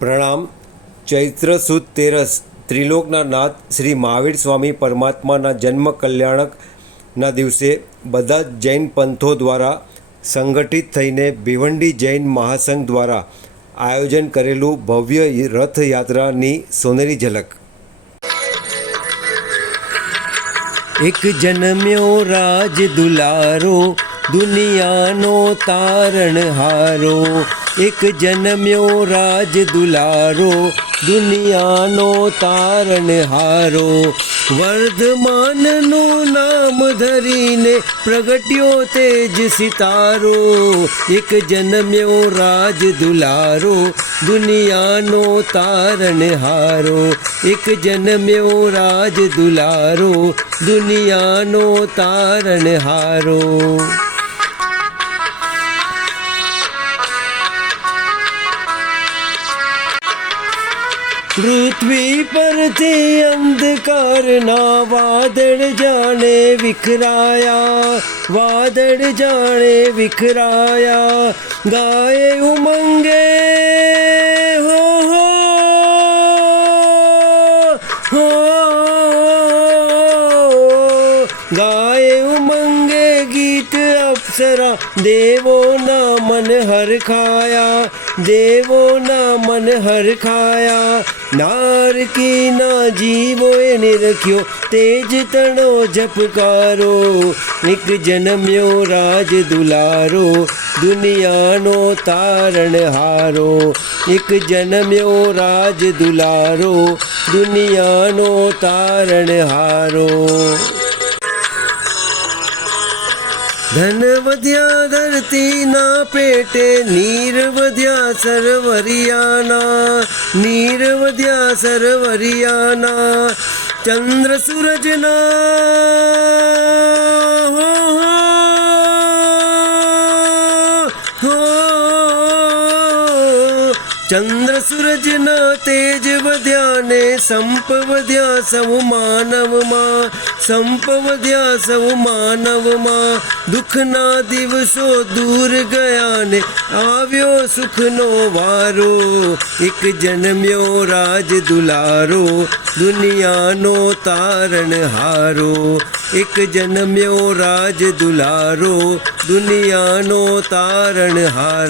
પ્રણામ. ચૈત્ર સુદ તેરસ ત્રિલોકના નાથ શ્રી મહાવીર સ્વામી પરમાત્માના જન્મ કલ્યાણકના દિવસે બધા જ જૈન પંથો દ્વારા સંગઠિત થઈને ભિવંડી જૈન મહાસંઘ દ્વારા આયોજન કરેલું ભવ્ય રથયાત્રાની સોનેરી ઝલક. એક જન્મ્યો રાજ દુલારો, દુનિયાનો તારણહારો. એક જન્મ્યો રાજ દુલારો, દુનિયાનો તારણહારો. વર્ધમાનનું નામ ધરીને પ્રગટ્યો તેજ સિતારો. એક જન્મ્યો રાજ દુલારો, દુનિયાનો તારણહારો. એક જન્મ્યો રાજ દુલારો, દુનિયાનો તારણહારો. પૃથ્વી પરથી અંધકારના વાદળ જાણે વિખરાયા, વાદળ જાણે વિખરાયા. ગાય ઉમંગે હો હો હો, ગાય ઉમંગે ગીત અપ્સરા. દેવોના મન હરખાયા, દેવોના મન હરખાયા. નારકીના જીવોએ નિરખ્યો તેજ તણો ઝપકારો. એક જન્મ્યો રાજ દુલારો, દુનિયાનો તારણહારો. એક જન્મ્યો રાજ દુલારો, દુનિયાનો તારણહારો. ધન વધ્યા ધરતીના પેટે, નીર વધ્યા સરવરિયાના, નીર વધ્યા સરવરિયાના. ચંદ્ર સૂરજના હો હો, ચંદ્ર સૂરજના તેજ વધ્યા ને સંપ વધ્યા સૌ માનવમાં, સંપ વધ્યા સૌ માનવમાં. દુઃખના દિવસો દૂર ગયા ને આવ્યો સુખનો વારો. એક જન્મ્યો રાજ દુલારો, દુનિયાનો તારણહારો. એક જન્મ્યો રાજ દુલારો, દુનિયાનો તારણહારો.